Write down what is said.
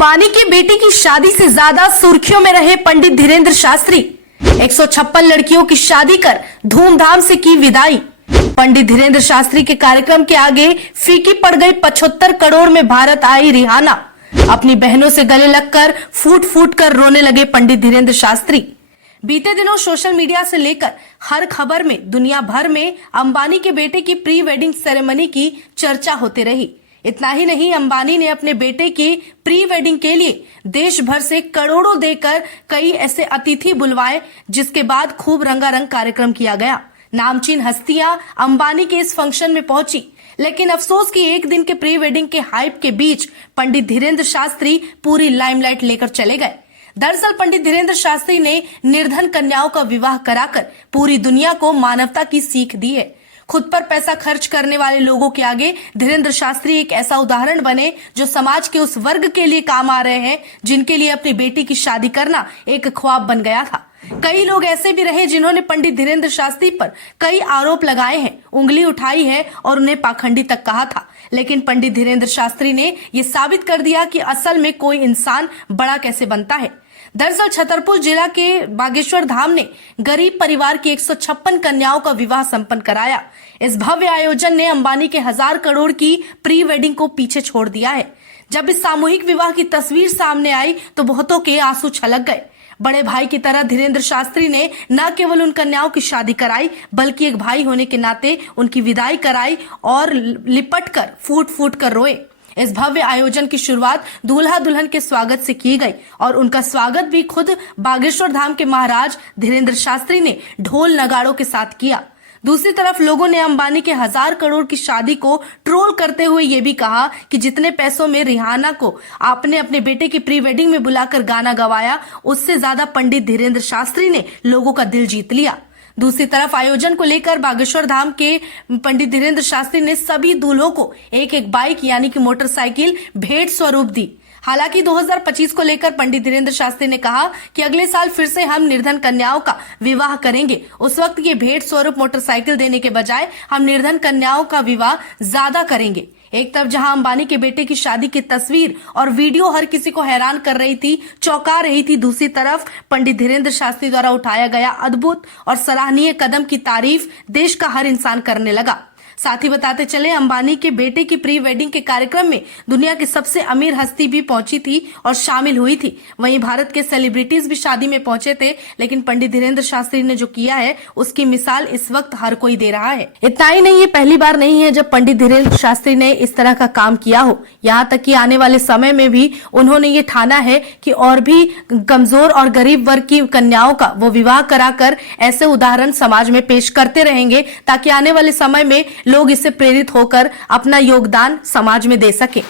अंबानी की बेटी की शादी से ज्यादा सुर्खियों में रहे पंडित धीरेन्द्र शास्त्री। 156 लड़कियों की शादी कर धूमधाम से की विदाई। पंडित धीरेन्द्र शास्त्री के कार्यक्रम के आगे फीकी पड़ गई 75 करोड़ में भारत आई रिहाना। अपनी बहनों से गले लगकर फूट फूट कर रोने लगे पंडित धीरेन्द्र शास्त्री। बीते दिनों सोशल मीडिया से लेकर हर खबर में दुनिया भर में अंबानी के बेटे की प्री वेडिंग सेरेमनी की चर्चा होती रही। इतना ही नहीं, अंबानी ने अपने बेटे की प्री वेडिंग के लिए देश भर से करोड़ों देकर कई ऐसे अतिथि बुलवाए, जिसके बाद खूब रंगारंग कार्यक्रम किया गया। नामचीन हस्तियां अंबानी के इस फंक्शन में पहुंची, लेकिन अफसोस कि एक दिन के प्री वेडिंग के हाइप के बीच पंडित धीरेन्द्र शास्त्री पूरी लाइमलाइट लेकर चले गए। दरअसल पंडित धीरेन्द्र शास्त्री ने निर्धन कन्याओं का विवाह कराकर पूरी दुनिया को मानवता की सीख दी है। खुद पर पैसा खर्च करने वाले लोगों के आगे धीरेन्द्र शास्त्री एक ऐसा उदाहरण बने जो समाज के उस वर्ग के लिए काम आ रहे हैं जिनके लिए अपनी बेटी की शादी करना एक ख्वाब बन गया था। कई लोग ऐसे भी रहे जिन्होंने पंडित धीरेन्द्र शास्त्री पर कई आरोप लगाए हैं, उंगली उठाई है और उन्हें पाखंडी तक कहा था, लेकिन पंडित धीरेन्द्र शास्त्री ने ये साबित कर दिया कि असल में कोई इंसान बड़ा कैसे बनता है। दरअसल छतरपुर जिला के बागेश्वर धाम ने गरीब परिवार की 156 कन्याओं का विवाह संपन्न कराया। इस भव्य आयोजन ने अंबानी के 1000 करोड़ की प्री वेडिंग को पीछे छोड़ दिया है। जब इस सामूहिक विवाह की तस्वीर सामने आई तो बहुतों के आंसू छलक गए। बड़े भाई की तरह धीरेन्द्र शास्त्री ने न केवल उन कन्याओं की शादी कराई, बल्कि एक भाई होने के नाते उनकी विदाई कराई और लिपट कर फूट फूट कर रोए। इस भव्य आयोजन की शुरुआत दूल्हा दुल्हन के स्वागत से की गई और उनका स्वागत भी खुद बागेश्वर धाम के महाराज धीरेन्द्र शास्त्री ने ढोल नगाड़ों के साथ किया। दूसरी तरफ लोगों ने अंबानी के 1000 करोड़ की शादी को ट्रोल करते हुए ये भी कहा कि जितने पैसों में रिहाना को आपने अपने बेटे की प्री वेडिंग में बुलाकर गाना गवाया, उससे ज्यादा पंडित धीरेन्द्र शास्त्री ने लोगों का दिल जीत लिया। दूसरी तरफ आयोजन को लेकर बागेश्वर धाम के पंडित धीरेन्द्र शास्त्री ने सभी दूल्हों को एक एक बाइक यानी कि मोटरसाइकिल भेंट स्वरूप दी। हालांकि 2025 को लेकर पंडित धीरेन्द्र शास्त्री ने कहा कि अगले साल फिर से हम निर्धन कन्याओं का विवाह करेंगे। उस वक्त ये भेंट स्वरूप मोटरसाइकिल देने के बजाय हम निर्धन कन्याओं का विवाह ज्यादा करेंगे। एक तरफ जहां अंबानी के बेटे की शादी की तस्वीर और वीडियो हर किसी को हैरान कर रही थी, चौंका रही थी, दूसरी तरफ पंडित धीरेन्द्र शास्त्री द्वारा उठाया गया अद्भुत और सराहनीय कदम की तारीफ देश का हर इंसान करने लगा। साथ ही बताते चले, अंबानी के बेटे की प्री वेडिंग के कार्यक्रम में दुनिया की सबसे अमीर हस्ती भी पहुंची थी और शामिल हुई थी। वहीं भारत के सेलिब्रिटीज भी शादी में पहुंचे थे, लेकिन पंडित धीरेन्द्र शास्त्री ने जो किया है उसकी मिसाल इस वक्त हर कोई दे रहा है। इतना ही नहीं, ये पहली बार नहीं है जब पंडित धीरेन्द्र शास्त्री ने इस तरह का काम किया हो। यहाँ तक कि आने वाले समय में भी उन्होंने ये ठाना है कि और भी कमजोर और गरीब वर्ग की कन्याओं का वो विवाह कराकर ऐसे उदाहरण समाज में पेश करते रहेंगे, ताकि आने वाले समय में लोग इससे प्रेरित होकर अपना योगदान समाज में दे सके।